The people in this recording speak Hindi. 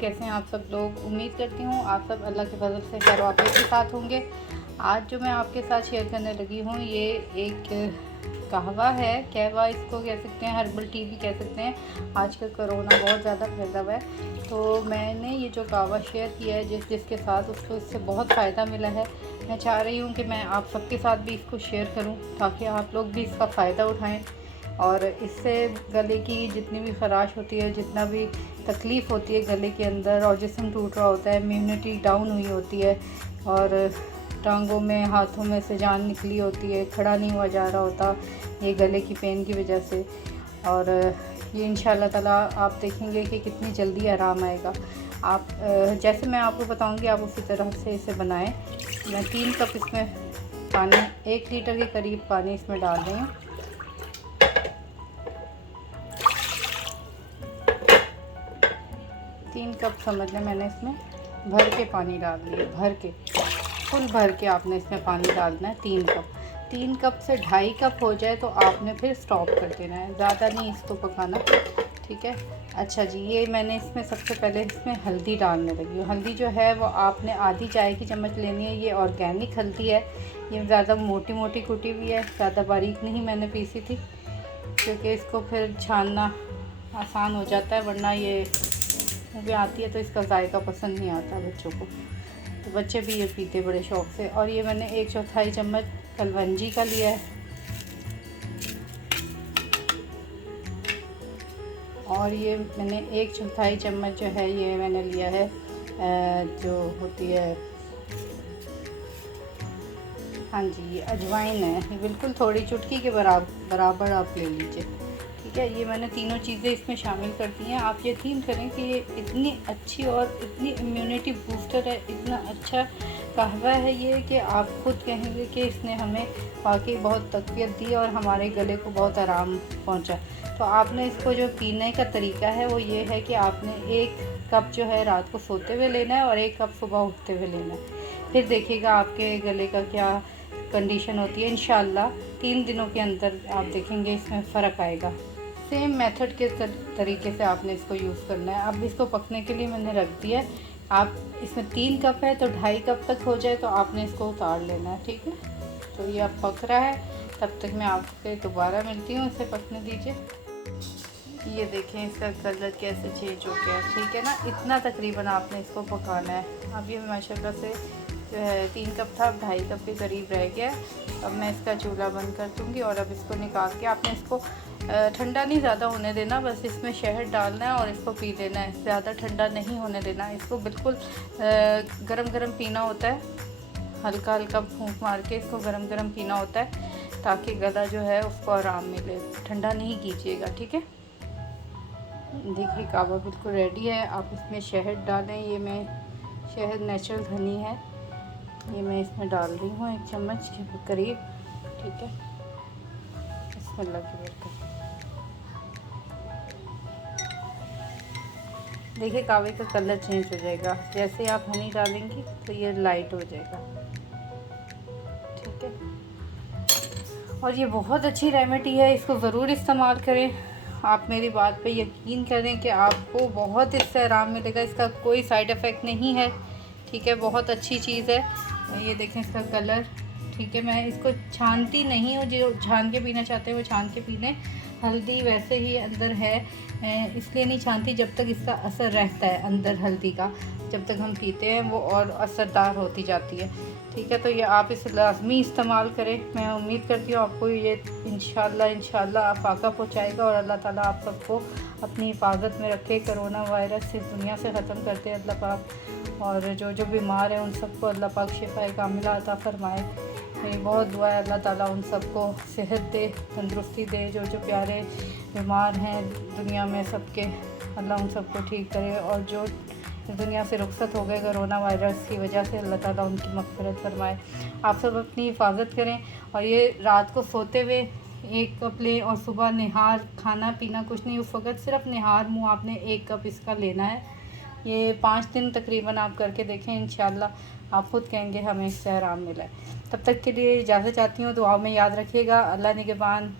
कैसे हैं आप सब लोग। उम्मीद करती हूँ आप सब अल्लाह के फजल से खैर वाक़ई के साथ होंगे। आज जो मैं आपके साथ शेयर करने लगी हूँ ये एक कहवा है। कहवा इसको कह सकते हैं, हर्बल टी भी कह सकते हैं। आजकल कोरोना बहुत ज़्यादा फैला हुआ है, तो मैंने ये जो कहवा शेयर किया है जिसके साथ उसको इससे बहुत फ़ायदा मिला है। मैं चाह रही हूँ कि मैं आप सबके साथ भी इसको शेयर करूँ ताकि आप लोग भी इसका फ़ायदा उठाएँ और इससे गले की जितनी भी ख़राश होती है, जितना भी तकलीफ़ होती है गले के अंदर और जिस्म टूट रहा होता है, इम्यूनिटी डाउन हुई होती है और टांगों में हाथों में से जान निकली होती है, खड़ा नहीं हुआ जा रहा होता ये गले की पेन की वजह से। और ये इंशाल्लाह ताला आप देखेंगे कि कितनी जल्दी आराम आएगा। आप जैसे मैं आपको बताऊंगी आप उसी तरह से इसे बनाएं। मैं 3 कप इसमें पानी, 1 लीटर के करीब पानी इसमें डाल रही हूँ। तीन कप समझ लें मैंने इसमें भर के पानी डाल दिया, भर के फुल भर के आपने इसमें पानी डालना है। 3 कप से 2.5 कप हो जाए तो आपने फिर स्टॉप कर देना है, ज़्यादा नहीं इसको पकाना, ठीक है। अच्छा जी, ये मैंने इसमें सबसे पहले इसमें हल्दी डालने लगी हूँ। हल्दी जो है वो आपने आधी चाय की चम्मच लेनी है। ये ऑर्गेनिक हल्दी है, ये ज़्यादा मोटी मोटी कुटी हुई है, ज़्यादा बारीक नहीं मैंने पीसी थी क्योंकि इसको फिर छानना आसान हो जाता है, वरना ये मुँह में आती है तो इसका जायका पसंद नहीं आता बच्चों को, तो बच्चे भी ये पीते बड़े शौक़ से। और ये मैंने 1/4 चम्मच कलवंजी का लिया है और ये मैंने 1/4 चम्मच जो है ये मैंने लिया है जो होती है, हाँ जी, ये अजवाइन है। ये बिल्कुल थोड़ी चुटकी के बराबर आप ले लीजिए, ठीक है। ये मैंने तीनों चीज़ें इसमें शामिल कर दी हैं। आप यकीन करें कि ये इतनी अच्छी और इतनी इम्यूनिटी बूस्टर है, इतना अच्छा कहवा है ये कि आप खुद कहेंगे कि इसने हमें वाकई बहुत तक़वियत दी और हमारे गले को बहुत आराम पहुंचा। तो आपने इसको जो पीने का तरीका है वो ये है कि आपने 1 कप जो है रात को सोते हुए लेना है और 1 कप सुबह उठते हुए लेना है। फिर देखिएगा आपके गले का क्या कंडीशन होती है। इंशाल्लाह 3 दिनों के अंदर आप देखेंगे इसमें फ़र्क आएगा। सेम मेथड के तरीके से आपने इसको यूज़ करना है। अब इसको पकने के लिए मैंने रख दिया है। आप इसमें 3 कप है तो 2.5 कप तक हो जाए तो आपने इसको उतार लेना है, ठीक है। तो ये अब पक रहा है, तब तक मैं आपसे दोबारा मिलती हूँ, इसे पकने दीजिए। ये देखें इसका कलर कैसे चेंज हो गया, ठीक है ना। इतना तकरीबन आपने इसको पकाना है। अब ये माशाल्लाह से जो है 3 कप था, अब 2.5 कप के करीब रह गया। अब मैं इसका चूल्हा बंद कर दूँगी और अब इसको निकाल के आपने इसको ठंडा नहीं ज़्यादा होने देना, बस इसमें शहद डालना है और इसको पी लेना है। ज़्यादा ठंडा नहीं होने देना, इसको बिल्कुल गरम गरम पीना होता है। हल्का हल्का फूंक मार के इसको गरम गरम पीना होता है ताकि गला जो है उसको आराम मिले। ठंडा नहीं कीजिएगा, ठीक है। देखिए कहवा बिल्कुल रेडी है। आप इसमें शहद डालें। ये मैं शहद नेचुरल हनी है, ये मैं इसमें डाल रही हूँ 1 चम्मच के करीब, ठीक है। बिस्मिल्लाह की बरकत। देखिए कहवे का कलर चेंज हो जाएगा, जैसे आप हनी डालेंगी तो ये लाइट हो जाएगा, ठीक है। और ये बहुत अच्छी रेमेडी है, इसको ज़रूर इस्तेमाल करें। आप मेरी बात पे यकीन करें कि आपको बहुत इससे आराम मिलेगा। इसका कोई साइड इफ़ेक्ट नहीं है, ठीक है। बहुत अच्छी चीज़ है। ये देखें इसका कलर, ठीक है। मैं इसको छानती नहीं हूँ, जो छान के पीना चाहते हैं वो छान के पी लें। हल्दी वैसे ही अंदर है, इसलिए नहीं छानती, जब तक इसका असर रहता है अंदर हल्दी का, जब तक हम पीते हैं वो और असरदार होती जाती है, ठीक है। तो ये आप इसे लाजमी इस्तेमाल करें। मैं उम्मीद करती हूँ आपको ये इंशाल्लाह फ़ायदा पहुँचाएगा और अल्लाह ताला आप सबको अपनी हिफाजत में रखे। कोरोना वायरस से दुनिया से ख़त्म करते हैं अल्लाह पाक, और जो बीमार हैं उन सबको अल्लाह पाक शिफ़ाए कामिला अता फ़रमाए। मेरी बहुत दुआ है अल्लाह ताला उन सबको सेहत दे, तंदुरुस्ती दे। जो बीमार हैं दुनिया में सबके, अल्लाह उन सबको ठीक करे। और जो दुनिया से रुखसत हो गए कोरोना वायरस की वजह से, अल्लाह ताला उनकी मग़फ़िरत फरमाए। आप सब अपनी हिफाजत करें और ये रात को सोते हुए 1 कप लें और सुबह निहार, खाना पीना कुछ नहीं, उस वक़्त सिर्फ निहार मुँह आपने 1 कप इसका लेना है। ये 5 दिन तकरीबन आप करके देखें, इंशाल्लाह आप ख़ुद कहेंगे हमें इससे आराम मिला है। तब तक के लिए इजाज़त चाहती हूँ। दुआ में याद रखिएगा। अल्लाह निगहबान।